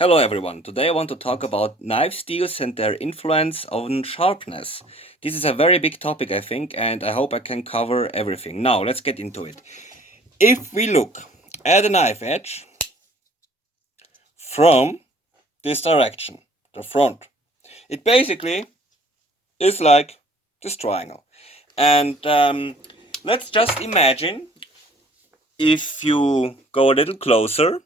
Hello everyone, today I want to talk about knife steels and their influence on sharpness. This is a very big topic I think, and I hope I can cover everything. Now let's get into it. If we look at a knife edge from this direction, the front, it basically is like this triangle. And let's just imagine if you go a little closer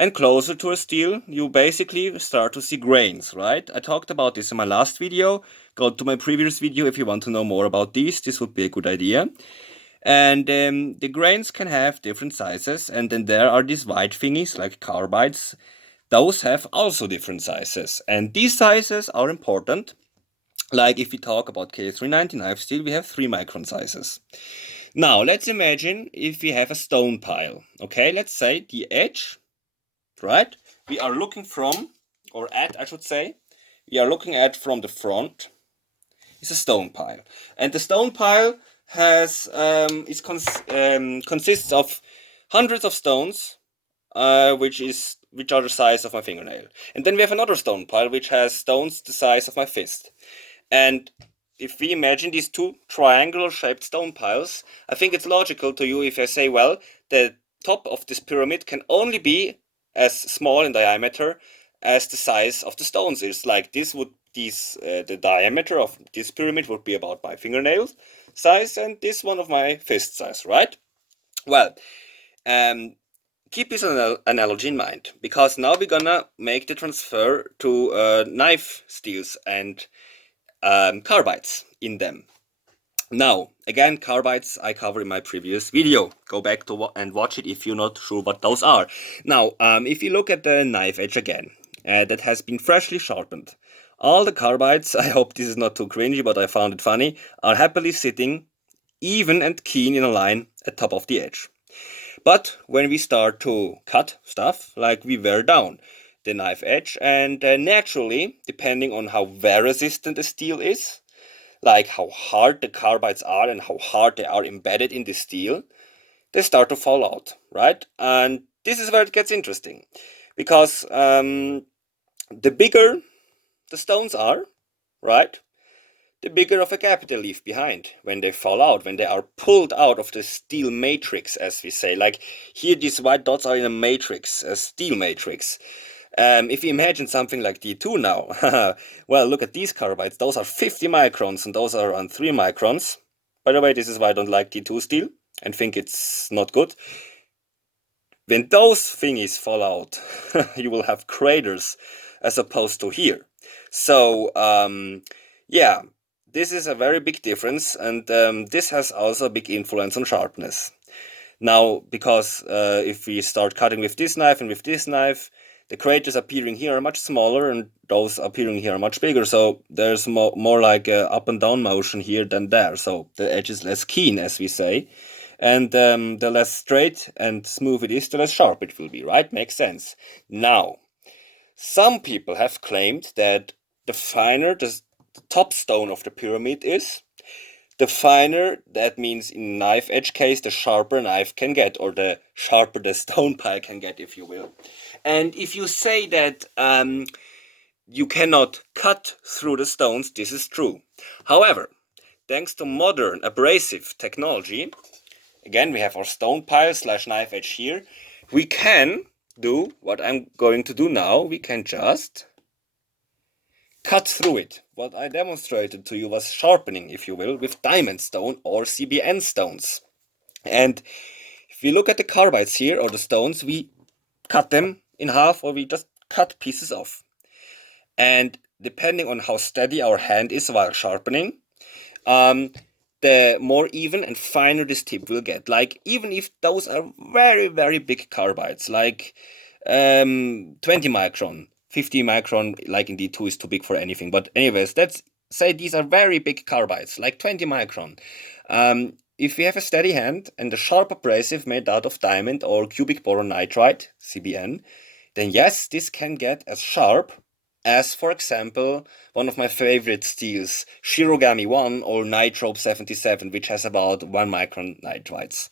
and closer to a steel, you basically start to see grains, right? I talked about this in my last video. Go to my previous video if you want to know more about these. This would be a good idea. And the grains can have different sizes, and then there are these white thingies like carbides. Those have also different sizes, and these sizes are important. Like if we talk about K390 knife steel, we have 3 micron sizes. Now let's imagine if we have a stone pile. Okay, let's say the edge, right? We are looking from, or at, I should say, we are looking at from the front is a stone pile, and the stone pile has consists of hundreds of stones, which are the size of my fingernail, and then we have another stone pile which has stones the size of my fist. And if we imagine these two triangular shaped stone piles, I think it's logical to you if I say, well, the top of this pyramid can only be as small in diameter as the size of the stones is. Like the diameter of this pyramid would be about my fingernail size, and this one of my fist size, right? Well, keep this analogy in mind, because now we're gonna make the transfer to knife steels and carbides in them. Now, again, carbides I cover in my previous video. Go back to and watch it if you're not sure what those are. Now, if you look at the knife edge again, that has been freshly sharpened, all the carbides, I hope this is not too cringy, but I found it funny, are happily sitting even and keen in a line at top of the edge. But when we start to cut stuff, like we wear down the knife edge, and naturally, depending on how wear resistant the steel is, like how hard the carbides are and how hard they are embedded in the steel, they start to fall out, right? And this is where it gets interesting, because the bigger the stones are, right, the bigger of a gap they leave behind when they fall out, when they are pulled out of the steel matrix, as we say. Like here, these white dots are in a matrix, a steel matrix. If you imagine something like D2 now, well, look at these carbides. Those are 50 microns and those are on 3 microns. By the way, this is why I don't like D2 steel and think it's not good. When those thingies fall out, you will have craters as opposed to here. So, yeah, this is a very big difference, and this has also a big influence on sharpness. Now, because if we start cutting with this knife and with this knife, the craters appearing here are much smaller and those appearing here are much bigger, so there's more like a up and down motion here than there, so the edge is less keen, as we say, and the less straight and smooth it is, the less sharp it will be, right? Makes sense. Now, some people have claimed that the finer the top stone of the pyramid is, the finer, that means in knife edge case, the sharper knife can get, or the sharper the stone pile can get, if you will. And if you say that you cannot cut through the stones, this is true. However, thanks to modern abrasive technology, again, we have our stone pile slash knife edge here, we can do what I'm going to do now. We can just cut through it. What I demonstrated to you was sharpening, if you will, with diamond stone or CBN stones. And if you look at the carbides here, or the stones, we cut them in half, or we just cut pieces off. And depending on how steady our hand is while sharpening, the more even and finer this tip will get. Like, even if those are very, very big carbides, like 20 micron, 50 micron, like in D2 is too big for anything. But anyways, let's say these are very big carbides, like 20 micron. If we have a steady hand and a sharp abrasive made out of diamond or cubic boron nitride, CBN, then yes, this can get as sharp as, for example, one of my favorite steels, Shirogami 1 or Nitrobe 77, which has about 1 micron nitrides.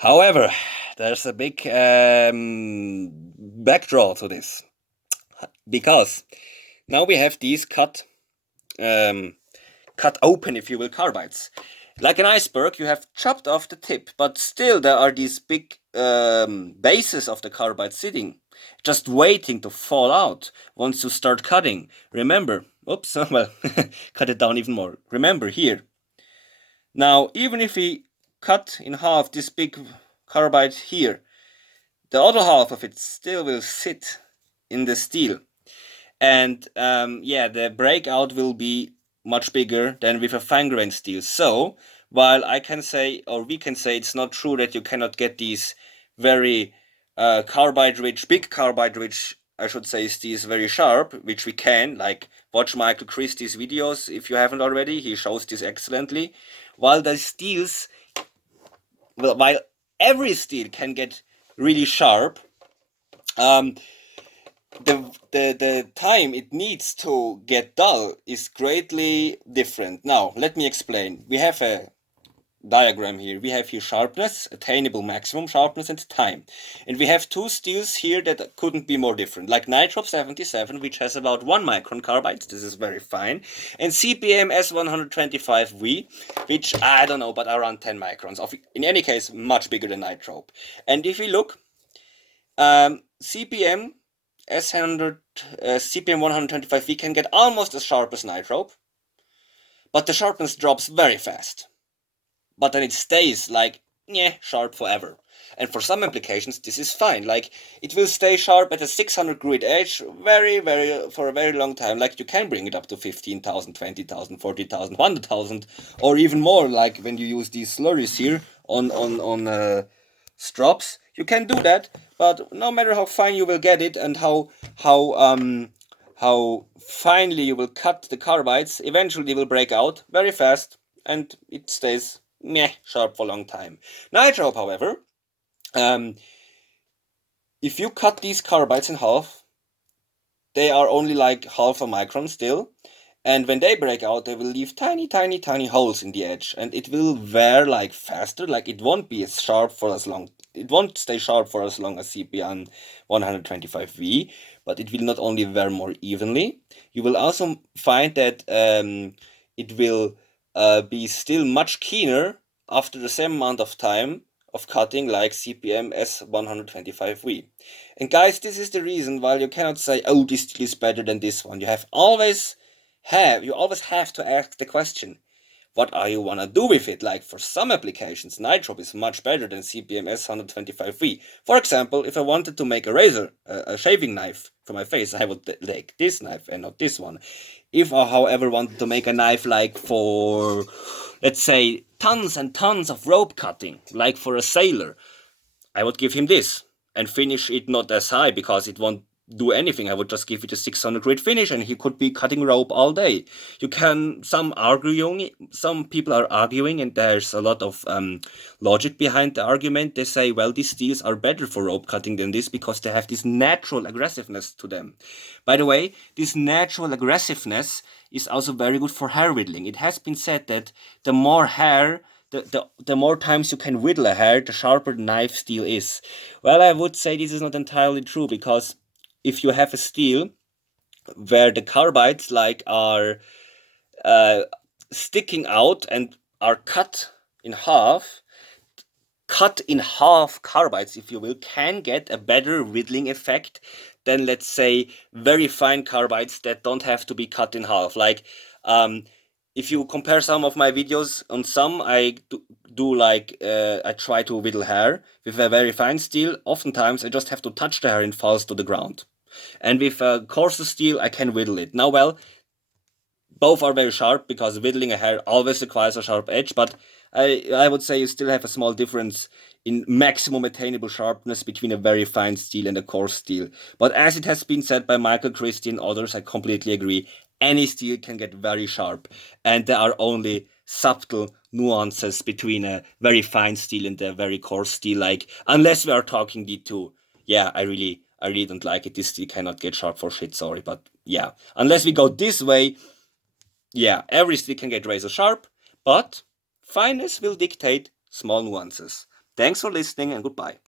However, there's a big backdraw to this, because now we have these cut open, if you will, carbides. Like an iceberg, you have chopped off the tip, but still there are these big bases of the carbide sitting, just waiting to fall out once you start cutting. Remember, oops, well, cut it down even more. Remember here. Now, even if we cut in half this big carbide here, the other half of it still will sit in the steel. And yeah, the breakout will be much bigger than with a fine grained steel. So while I can say, or we can say, it's not true that you cannot get these very carbide rich, big carbide rich, I should say, steels very sharp, which we can, like watch Michael Christie's videos if you haven't already. He shows this excellently. While the steels, well, while every steel can get really sharp, the time it needs to get dull is greatly different. Now, let me explain. We have a diagram here. We have here sharpness, attainable maximum sharpness, and time. And we have two steels here that couldn't be more different, like Nitrop 77, which has about 1 micron carbides. This is very fine. And CPM S125V, which, I don't know, but around 10 microns. In any case, much bigger than Nitrop. And if we look, CPM CPM 125V can get almost as sharp as Nitrop, but the sharpness drops very fast. But then it stays like, sharp forever. And for some applications, this is fine. Like, it will stay sharp at a 600 grit edge for a very long time. Like, you can bring it up to 15,000, 20,000, 40,000, 100,000, or even more, like when you use these slurries here on strops. You can do that, but no matter how fine you will get it and how finely you will cut the carbides, eventually it will break out very fast, and it stays sharp for a long time. Nitrop, however, if you cut these carbides in half, they are only like half a micron still, and when they break out, they will leave tiny holes in the edge, and it will wear like faster. Like, it won't be as sharp for as long. It won't stay sharp for as long as CPM 125V, but it will not only wear more evenly. You will also find that it will be still much keener after the same amount of time of cutting, like CPM S125V. And guys, this is the reason why you cannot say, oh, this steel is better than this one. You always have to ask the question, what are you wanna do with it? Like, for some applications, Nitrop is much better than CPM S125V. For example, if I wanted to make a razor, a shaving knife for my face, I would take this knife and not this one. If I, however, wanted to make a knife like for, let's say, tons and tons of rope cutting, like for a sailor, I would give him this and finish it not as high because it won't do anything. I would just give it a 600 grit finish and he could be cutting rope all day. Some people are arguing, and there's a lot of logic behind the argument. They say, well, these steels are better for rope cutting than this because they have this natural aggressiveness to them. By the way, this natural aggressiveness is also very good for hair whittling. It has been said that the more hair, the more times you can whittle a hair, the sharper the knife steel is. Well, I would say this is not entirely true, because if you have a steel where the carbides are sticking out and are cut in half carbides, if you will, can get a better whittling effect than, let's say, very fine carbides that don't have to be cut in half. Like, if you compare some of my videos, on some I I try to whittle hair with a very fine steel. Oftentimes I just have to touch the hair and it falls to the ground. And with a coarser steel, I can whittle it. Now, well, both are very sharp because whittling a hair always requires a sharp edge, but I would say you still have a small difference in maximum attainable sharpness between a very fine steel and a coarse steel. But as it has been said by Michael Christie and others, I completely agree. Any steel can get very sharp, and there are only subtle nuances between a very fine steel and a very coarse steel. Like, unless we are talking D2, yeah, I really don't like it. This steel cannot get sharp for shit, sorry. But yeah, unless we go this way, yeah, every steel can get razor sharp, but fineness will dictate small nuances. Thanks for listening and goodbye.